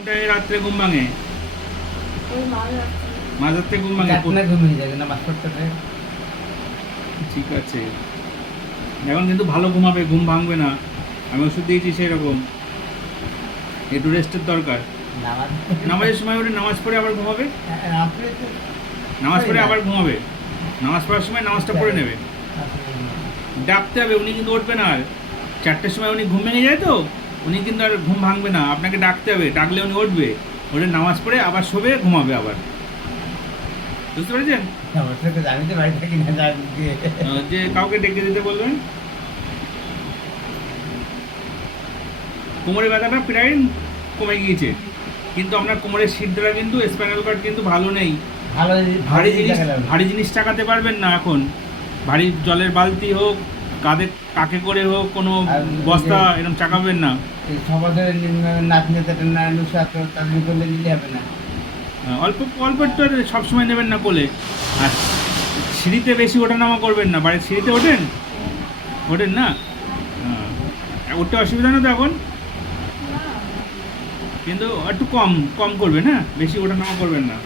কোনটায় রাত্রে ঘুম ভাঙে? ওই মাঝরাতে ঘুম ভাঙে? রাত্রে ঘুমিয়ে যাবে, নামাজ পড়তে হবে। ঠিক আছে, এখন কিন্তু ভালো ঘুমাবে, ঘুম ভাঙবে না। আমি ওষুধ দিয়েছি সেই রকম, একটু রেস্টের দরকার। নামাজ নামাজের সময় উঠে নামাজ পড়ে আবার ঘুমাবে, রাত্রে তো নামাজ পড়ে হয় না। আবার ঘুমাবে, নামাজ পড়ার সময় নামাজটা পড়ে নেবে। ডাকতে হবে, উনি কিন্তু উঠবে না আর। 4টের সময় উনি ঘুম ভেঙে যায় তো, উনি কিন্তু আর ঘুম ভাঙবে না, আপনাকে ডাকতে হবে, ডাকলে উনি উঠবে, উঠে নামাজ পড়ে আবার শোবে, ঘুমাবে আবার। বুঝতে পেরেছেন? অবশ্যই তো, আমি তো বাড়ি থাকি না, যে কাউকে ডেকে দিতে বলবেন। কোমরের ব্যথাটা প্রায় কমে গিয়েছে, কিন্তু আপনার কোমরের শিরদাঁড়া কিন্তু স্পাইনাল কর্ড কিন্তু ভালো নেই। ভালো ভারী জিনিস চাকাতে পারবেন না এখন। ভারী জলের বালতি হোক, কাঁধে কাকে করে হোক, কোনো আর বস্তা এরকম চাকাবেন না। সবাদের নাতনি না নুসরাত তাদের করলে দিতে হবে না। অল্প অল্প একটু সবসময় নেবেন না কোলে। আর সিঁড়িতে বেশি ওঠানামা করবেন না। বাড়ির সিঁড়িতে ওঠেন? ওঠেন না? উঠতে অসুবিধা না তো এখন, কিন্তু একটু কম কম করবেন, হ্যাঁ, বেশি ওঠানামা করবেন না।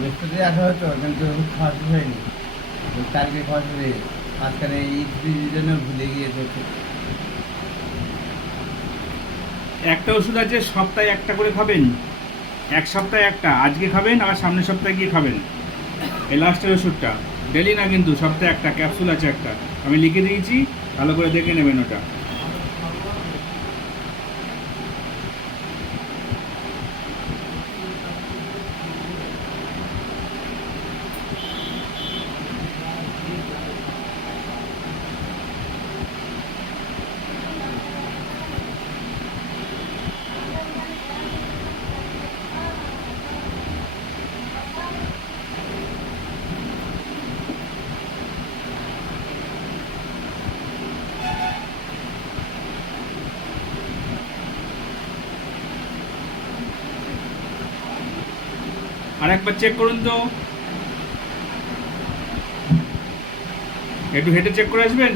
বৃহস্পতি আসা হতো, কিন্তু খাওয়া শেষ হয়নি। কালকে খাওয়া শেষ হয়ে মাঝখানে ঈদের জন্য ভুলে গিয়েছে। একটা ওষুধ আছে, সপ্তাহে একটা করে খাবেন। এক সপ্তাহে একটা, আজকে খাবেন আবার সামনের সপ্তাহে গিয়ে খাবেন। এই লাস্টের ওষুধটা ডেলি না, কিন্তু সপ্তাহে একটা ক্যাপসুল আছে একটা, আমি লিখে দিয়েছি, ভালো করে দেখে নেবেন ওটা। আর একবার চেক করুন তো, একটু হেঁটে চেক করে আসবেন।